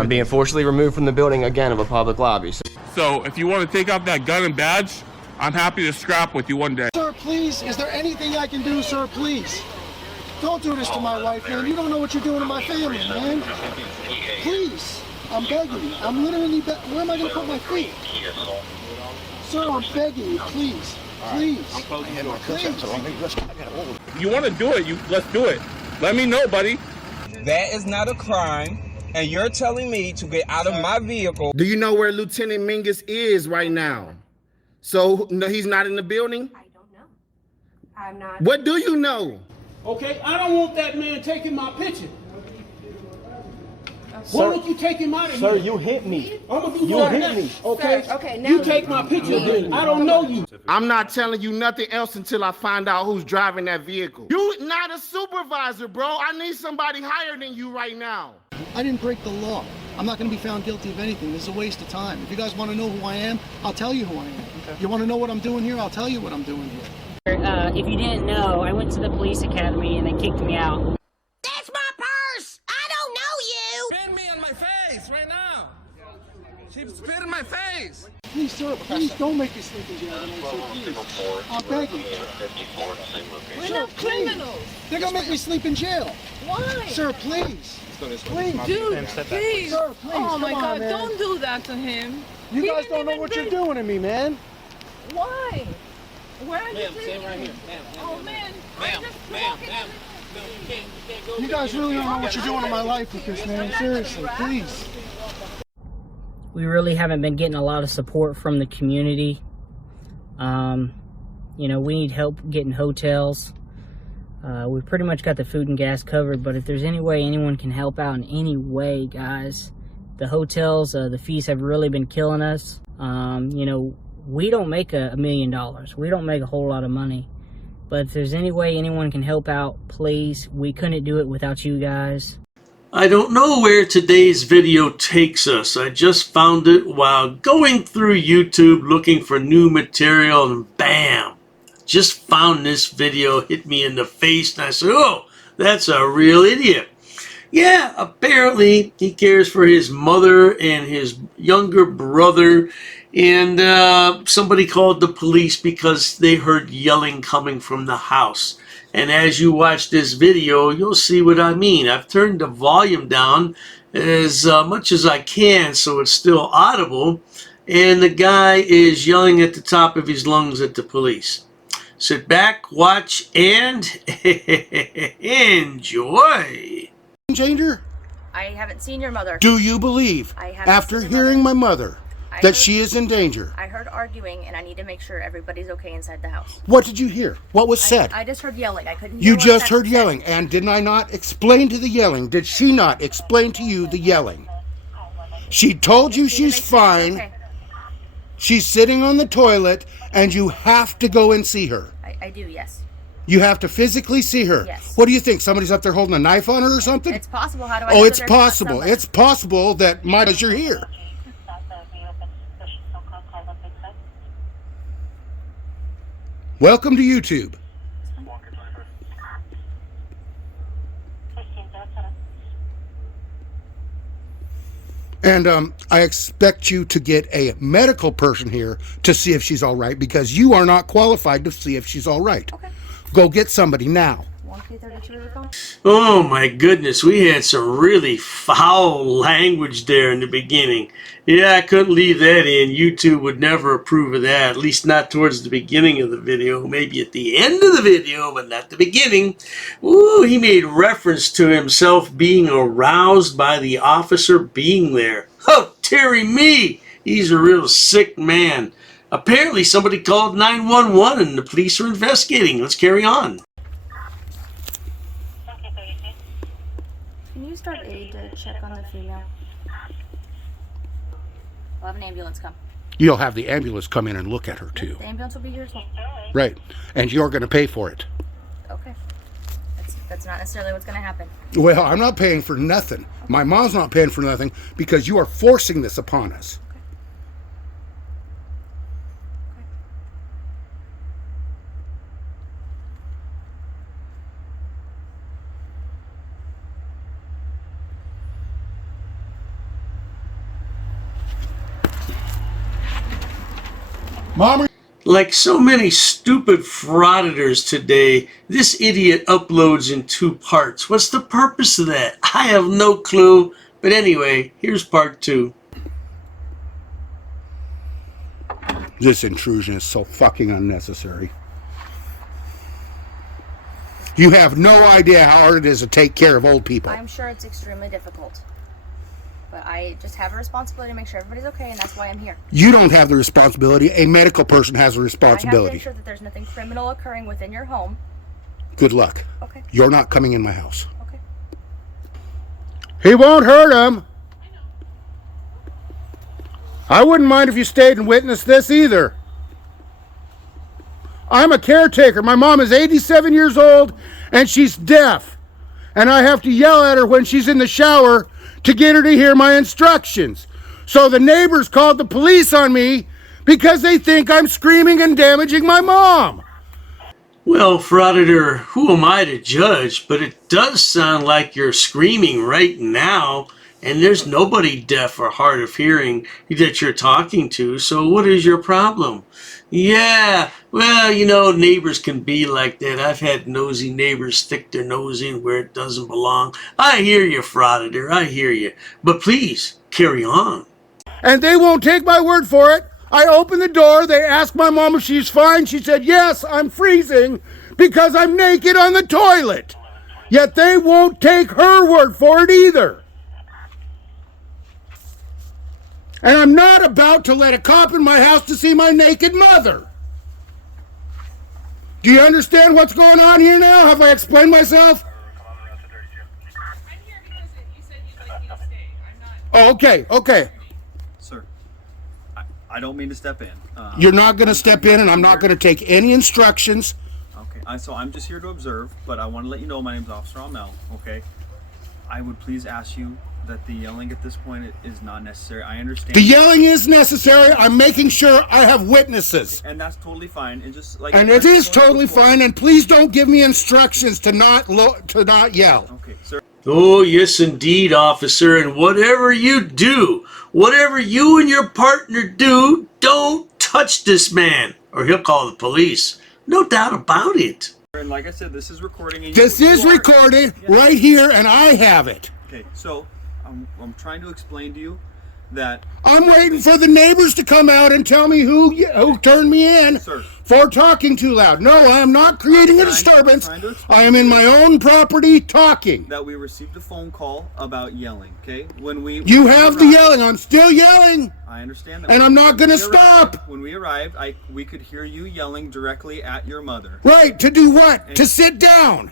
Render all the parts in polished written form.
I'm being forcibly removed from the building again of a public lobby. So if you want to take out that gun and badge, I'm happy to scrap with you one day. Sir, please, is there anything I can do, sir, please? Don't do this to my wife, man. You don't know what you're doing to my family, man. Please, I'm begging you. I'm literally where am I going to put my feet? Sir, I'm begging you, please. Please. Please. You want to do it, let's do it. Let me know, buddy. That is not a crime, and you're telling me to get out of my vehicle. Do you know where Lieutenant Mingus is right now? So, no, he's not in the building? I don't know. I'm not. What do you know? Okay, I don't want that man taking my picture. Why don't you take him out of here? Sir, you hit me. I'm gonna do You that hit next, me. okay? Sir, okay, now you take my picture then. I don't know you. I'm not telling you nothing else until I find out who's driving that vehicle. You not a supervisor, bro. I need somebody higher than you right now. I didn't break the law. I'm not going to be found guilty of anything. This is a waste of time. If you guys want to know who I am, I'll tell you who I am. Okay. You want to know what I'm doing here? I'll tell you what I'm doing here. If you didn't know, I went to the police academy and they kicked me out. That's my purse! I don't know you! Spit me on my face right now. She spit in my face. Please, sir, please don't make me sleep in jail tonight, sir, please. I'm begging. We're not criminals! They're going to make me sleep in jail. Why? Sir, please. Please. Dude, please! Sir, please, Oh my come on, God, man. don't do that to him! You He guys didn't don't know even what you're bring- doing to me, man. Why? Where are you Ma'am, taking stand right me? here. Ma'am, Oh man, ma'am, I'm just ma'am, walking. ma'am. No, you can't go. You guys really don't know what you're doing in my life with this, man. Seriously, please. We really haven't been getting a lot of support from the community. You know, we need help getting hotels. We pretty much got the food and gas covered, but if there's any way anyone can help out in any way, guys, the hotels, the fees have really been killing us. You know, we don't make $1 million. We don't make a whole lot of money. But if there's any way anyone can help out, please. We couldn't do it without you guys. I don't know where today's video takes us. I just found it while going through YouTube looking for new material, and bam! Just found this video, hit me in the face, and I said, oh, that's a real idiot. Yeah, apparently he cares for his mother and his younger brother, and somebody called the police because they heard yelling coming from the house. And as you watch this video, you'll see what I mean. I've turned the volume down as much as I can so it's still audible, and the guy is yelling at the top of his lungs at the police. Sit back, watch, and enjoy. Danger? I haven't seen your mother. Do you believe, I haven't after seen your hearing mother. my mother, I that heard- she is in danger? I heard arguing, and I need to make sure everybody's okay inside the house. What did you hear? What was said? I just heard yelling. I couldn't hear You what just that heard said. yelling, and didn't I not explain to the yelling? Did she not explain to you the yelling? She told you Just need to she's make sure fine. okay. She's sitting on the toilet, and you have to go and see her. I do, yes. You have to physically see her. Yes. What do you think? Somebody's up there holding a knife on her or something? It's possible. How do I Oh, know it's that there's not possible. somebody? It's possible that because you're here. Welcome to YouTube. And I expect you to get a medical person here to see if she's all right, because you are not qualified to see if she's all right. Okay. Go get somebody now. 1K32 Riverfront? Oh my goodness, we had some really foul language there in the beginning. Yeah, I couldn't leave that in. YouTube would never approve of that, at least not towards the beginning of the video. Maybe at the end of the video, but not the beginning. Ooh, he made reference to himself being aroused by the officer being there. Oh, Terry me! He's a real sick man. Apparently somebody called 911 and the police are investigating. Let's carry on. Can you start aid to check on the female? We'll have an ambulance come. You'll have the ambulance come in and look at her too. The ambulance will be here as well. Right. And you're going to pay for it. Okay. That's not necessarily what's going to happen. Well, I'm not paying for nothing. My mom's not paying for nothing because you are forcing this upon us. Mom, Like so many stupid frauditors today, this idiot uploads in 2 parts. What's the purpose of that? I have no clue. But anyway, here's part 2. this intrusion is so fucking unnecessary. You have no idea how hard it is to take care of old people. I'm sure it's extremely difficult. But I just have a responsibility to make sure everybody's okay, and that's why I'm here. You don't have the responsibility. A medical person has a I have to responsibility. ensure that there's nothing criminal occurring within your home. Good luck. Okay. You're not coming in my house. Okay. He won't hurt him. I wouldn't mind if you stayed and witnessed this either. I'm a caretaker. My mom is 87 years old and she's deaf. And I have to yell at her when she's in the shower to get her to hear my instructions. So the neighbors called the police on me because they think I'm screaming and damaging my mom. Well, Frauditor, who am I to judge? But it does sound like you're screaming right now, and there's nobody deaf or hard of hearing that you're talking to, so what is your problem? Yeah, well, you know, neighbors can be like that. I've had nosy neighbors stick their nose in where it doesn't belong. I hear you, Frauditor, I hear you. But please, carry on. And they won't take my word for it. I opened the door. They asked my mom if she's fine. She said, yes, I'm freezing because I'm naked on the toilet. Yet they won't take her word for it either. And I'm not about to let a cop in my house to see my naked mother. Do you understand what's going on here now? Have I explained myself? I'm here because you said you'd like me to stay. I'm not. Oh, okay. Sir, I don't mean to step in. You're not going to step in, and I'm not going to take any instructions. Okay, so I'm just here to observe, but I want to let you know my name's Officer Amel, okay? I would please ask you that the yelling at this point is not necessary. I understand. The yelling is necessary. I'm making sure I have witnesses. And that's totally fine. And just like. And it is totally fine. And please don't give me instructions to not yell. Okay, sir. Oh, yes, indeed, officer. And whatever you do, whatever you and your partner do, don't touch this man, or he'll call the police. No doubt about it. And like I said, this is recording. And this is recorded right here, and I have it. Okay, so I'm trying to explain to you that I'm waiting for the neighbors to come out and tell me who turned me in for talking too loud. No, I am not creating a disturbance. I am in my own property talking. That we received a phone call about yelling, okay? You have the yelling. I'm still yelling. I understand that. And I'm not going to stop. When we arrived, we could hear you yelling directly at your mother. Right, to do what? And to sit down.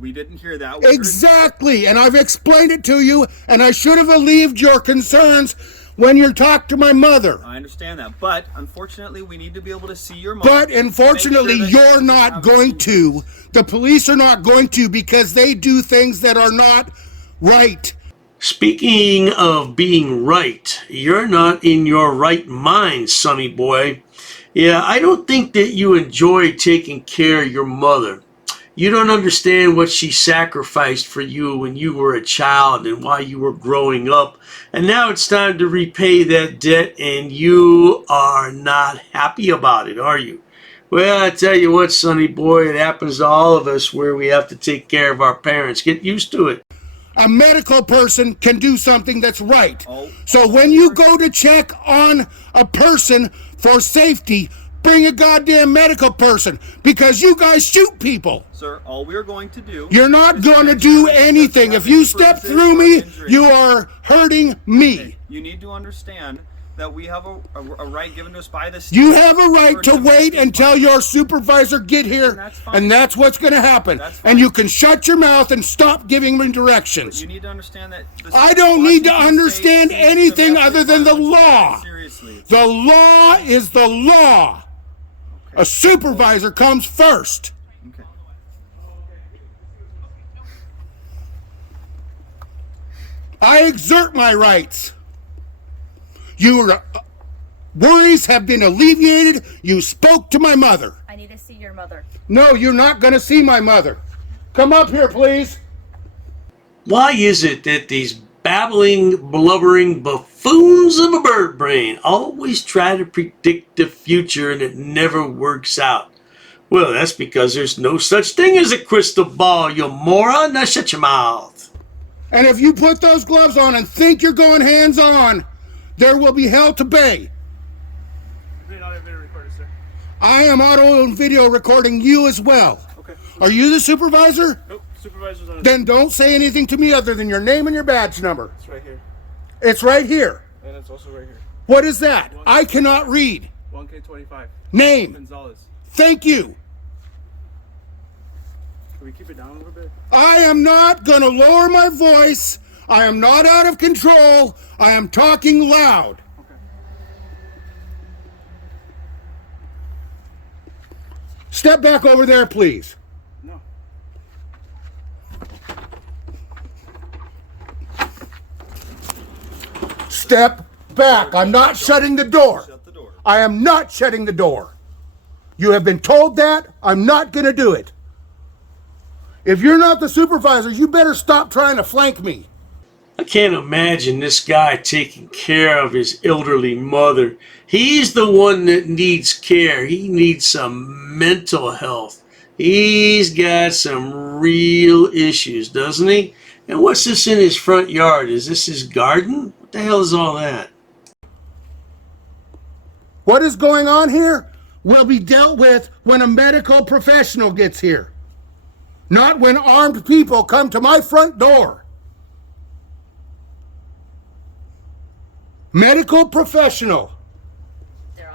We didn't hear that. Exactly, and I've explained it to you, and I should have alleviated your concerns when you talk to my mother. I understand that, but unfortunately, we need to be able to see your mom. But unfortunately, you're not going to. The police are not going to because they do things that are not right. Speaking of being right, you're not in your right mind, sonny boy. Yeah, I don't think that you enjoy taking care of your mother. You don't understand what she sacrificed for you when you were a child and while you were growing up. And now it's time to repay that debt, and you are not happy about it, are you? Well, I tell you what, sonny boy, it happens to all of us where we have to take care of our parents. Get used to it. A medical person can do something that's right. So when you go to check on a person for safety, bring a goddamn medical person, because you guys shoot people. Sir, all we're going to do... You're not going to do anything. If you step through me, you are hurting me. Okay. You need to understand that we have a right given to us by the state. You have a right to wait until your supervisor get here, and that's what's going to happen. And you can shut your mouth and stop giving me directions. But you need to understand that... I don't need to understand anything other than the law. The law is the law. A supervisor comes first. Okay. I exert my rights. Your worries have been alleviated. You spoke to my mother. I need to see your mother. No, you're not going to see my mother. Come up here, please. Why is it that these babbling, blubbering buffoons of a bird brain always try to predict the future and it never works out. Well, that's because there's no such thing as a crystal ball, you moron. Now shut your mouth. And if you put those gloves on and think you're going hands-on, there will be hell to pay. I am auto and video recording you as well. Okay. Are you the supervisor? Nope, supervisor's on. Then don't say anything to me other than your name and your badge number. It's right here. It's right here. And it's also right here. What is that? I cannot read. 1K25. Name. Gonzalez. Thank you. Can we keep it down a little bit? I am not going to lower my voice. I am not out of control. I am talking loud. Step back over there, please. No. Step back. I'm not shutting the door. Shut the door. I am not shutting the door. You have been told that. I'm not going to do it. If you're not the supervisor, you better stop trying to flank me. I can't imagine this guy taking care of his elderly mother. He's the one that needs care. He needs some mental health. He's got some real issues, doesn't he? And what's this in his front yard? Is this his garden? What the hell is all that? What is going on here will be dealt with when a medical professional gets here. Not when armed people come to my front door. Medical professional.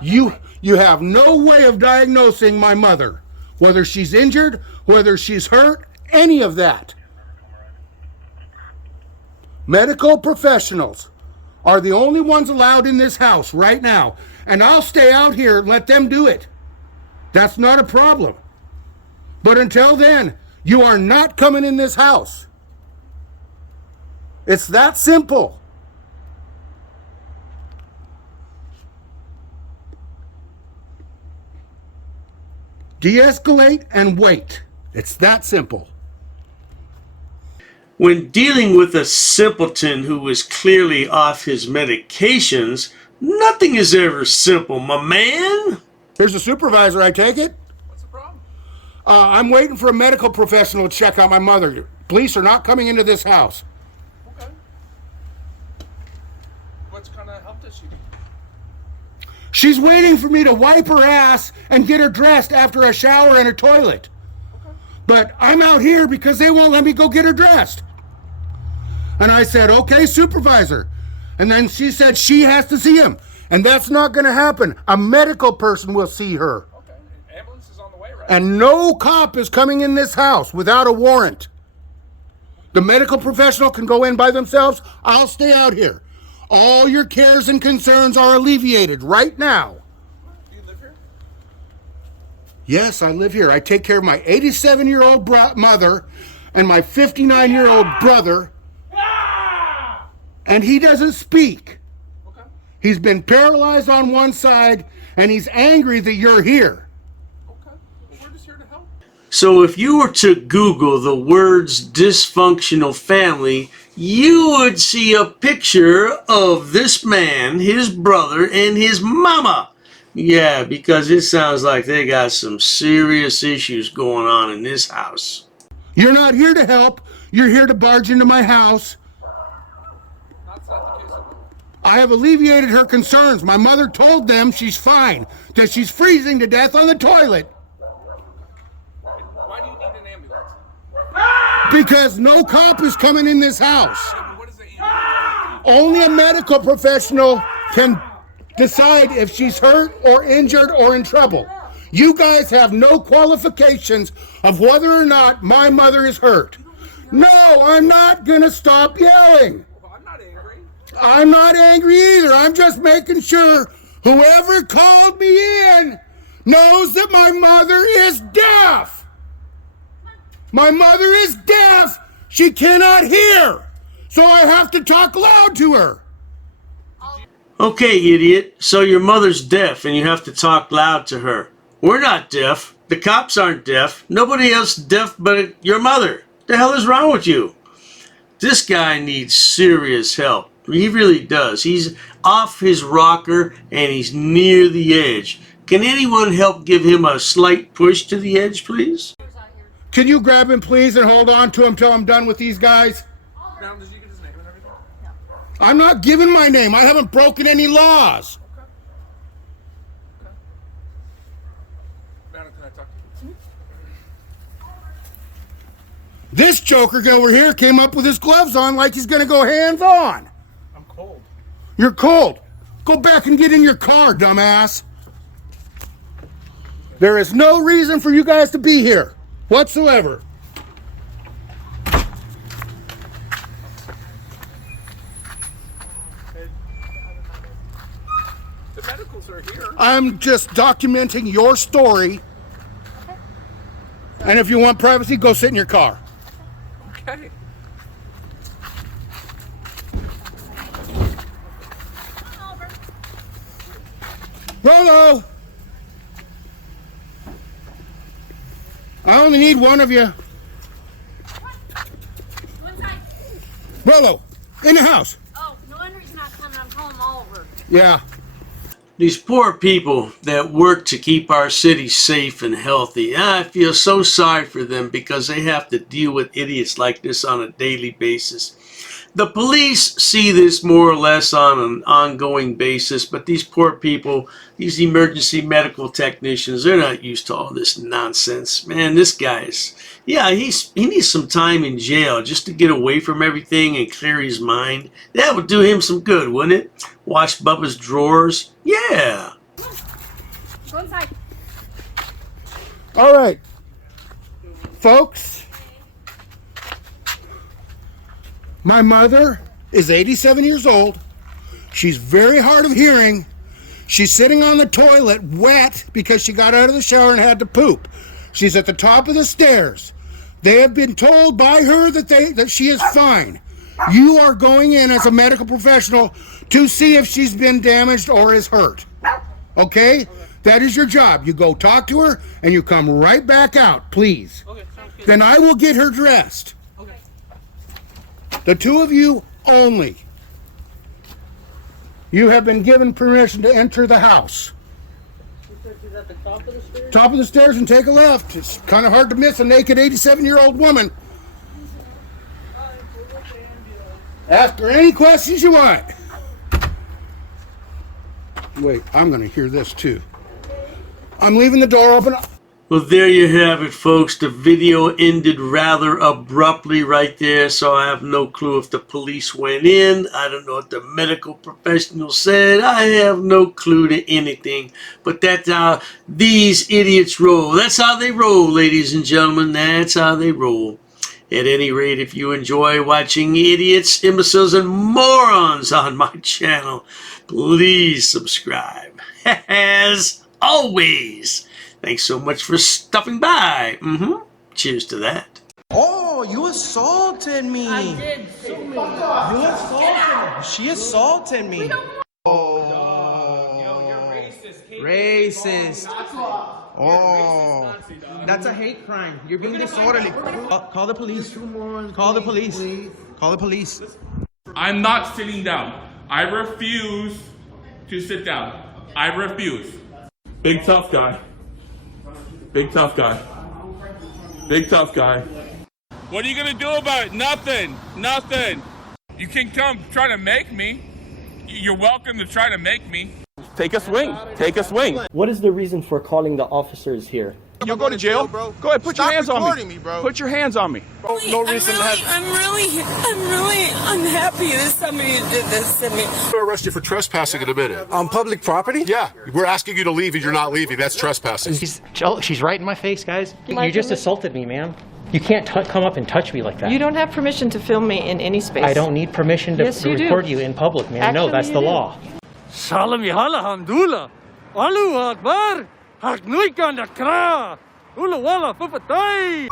You have no way of diagnosing my mother. Whether she's injured, whether she's hurt, any of that. Medical professionals are the only ones allowed in this house right now. And I'll stay out here and let them do it. That's not a problem. But until then, you are not coming in this house. It's that simple. De-escalate and wait. It's that simple. When dealing with a simpleton who is clearly off his medications, nothing is ever simple, my man. Here's a supervisor, I take it? What's the problem? I'm waiting for a medical professional to check out my mother. Police are not coming into this house. Okay. What kind of help does she need? She's waiting for me to wipe her ass and get her dressed after a shower and a toilet. Okay. But I'm out here because they won't let me go get her dressed. And I said, okay, supervisor. And then she said she has to see him. And that's not going to happen. A medical person will see her. Okay. Ambulance is on the way, right? And no cop is coming in this house without a warrant. The medical professional can go in by themselves. I'll stay out here. All your cares and concerns are alleviated right now. Do you live here? Yes, I live here. I take care of my 87-year-old mother and my 59-year-old brother. And he doesn't speak. Okay. He's been paralyzed on one side, and he's angry that you're here. Okay. Well, we're just here to help. So if you were to Google the words dysfunctional family, you would see a picture of this man, his brother, and his mama. Yeah, because it sounds like they got some serious issues going on in this house. You're not here to help. You're here to barge into my house. That's not the case at all. I have alleviated her concerns. My mother told them she's fine, that she's freezing to death on the toilet. Why do you need an ambulance? Because no cop is coming in this house. What is the ambulance? Only a medical professional can decide if she's hurt or injured or in trouble. You guys have no qualifications of whether or not my mother is hurt. No, I'm not going to stop yelling. Well, I'm not angry. I'm not angry either. I'm just making sure whoever called me in knows that my mother is deaf. My mother is deaf. She cannot hear. So I have to talk loud to her. Okay, idiot. So your mother's deaf and you have to talk loud to her. We're not deaf. The cops aren't deaf. Nobody else deaf but your mother. The hell is wrong with you? This guy needs serious help. He really does. He's off his rocker and he's near the edge. Can anyone help give him a slight push to the edge, please? Can you grab him, please, and hold on to him till I'm done with these guys? Ma'am, did you get his name and everything? I'm not giving my name. I haven't broken any laws. Madam, can I talk to you? This joker over here came up with his gloves on like he's gonna go hands on. I'm cold. You're cold. Go back and get in your car, dumbass. There is no reason for you guys to be here whatsoever. The medicals are here. I'm just documenting your story. And if you want privacy, go sit in your car. Okay. Rolo! I only need one of you. Rolo, in the house. Oh, no wonder he's not coming. I'm calling Oliver. Yeah. These poor people that work to keep our city safe and healthy, I feel so sorry for them because they have to deal with idiots like this on a daily basis. The police see this more or less on an ongoing basis, but these poor people, these emergency medical technicians, they're not used to all this nonsense. Man, this guy is, yeah, he needs some time in jail just to get away from everything and clear his mind. That would do him some good, wouldn't it? Wash Bubba's drawers. Yeah. Go inside. All right. Folks. My mother is 87 years old. She's very hard of hearing. She's sitting on the toilet wet because she got out of the shower and had to poop. She's at the top of the stairs. They have been told by her that she is fine. You are going in as a medical professional to see if she's been damaged or is hurt. Okay? That is your job. You go talk to her and you come right back out, please. Okay, sounds good. Then I will get her dressed. Okay. The two of you only. You have been given permission to enter the house. She's at the top of the stairs? Top of the stairs and take a left. It's kind of hard to miss a naked 87-year-old woman. Ask her any questions you want. Wait, I'm going to hear this too. I'm leaving the door open. Well, there you have it, folks. The video ended rather abruptly right there, so I have no clue if the police went in. I don't know what the medical professional said. I have no clue to anything. But that's how these idiots roll. That's how they roll, ladies and gentlemen. That's how they roll. At any rate, if you enjoy watching idiots, imbeciles, and morons on my channel, please subscribe. As always, thanks so much for stopping by. Cheers to that. Oh, you assaulted me. I did so many. You assaulted me. She assaulted me. Yo, you're racist. Racist. Oh, that's a hate crime. You're being disorderly. Call the police. Call the police. Call the police. I'm not sitting down. I refuse to sit down. I refuse. Big tough guy. Big tough guy. Big tough guy. What are you gonna do about it? Nothing. Nothing. You can come try to make me. You're welcome to try to make me. Take a swing. Take a swing. What is the reason for calling the officers here? You'll go to jail, bro. Go ahead, put your hands on me. Bro. Put your hands on me. No reason to have. I'm really unhappy that somebody did this to me. We'll arrest you for trespassing in a minute. On public property? Yeah, we're asking you to leave and you're not leaving. That's trespassing. She's right in my face, guys. You just assaulted me, ma'am. You can't come up and touch me like that. You don't have permission to film me in any space. I don't need permission to Yes, you do. record you in public, ma'am. No, Actually, that's you the do. law. Salam Alhamdulillah. Allahu Akbar. Haknuikan da kra. Ula wala fafatay.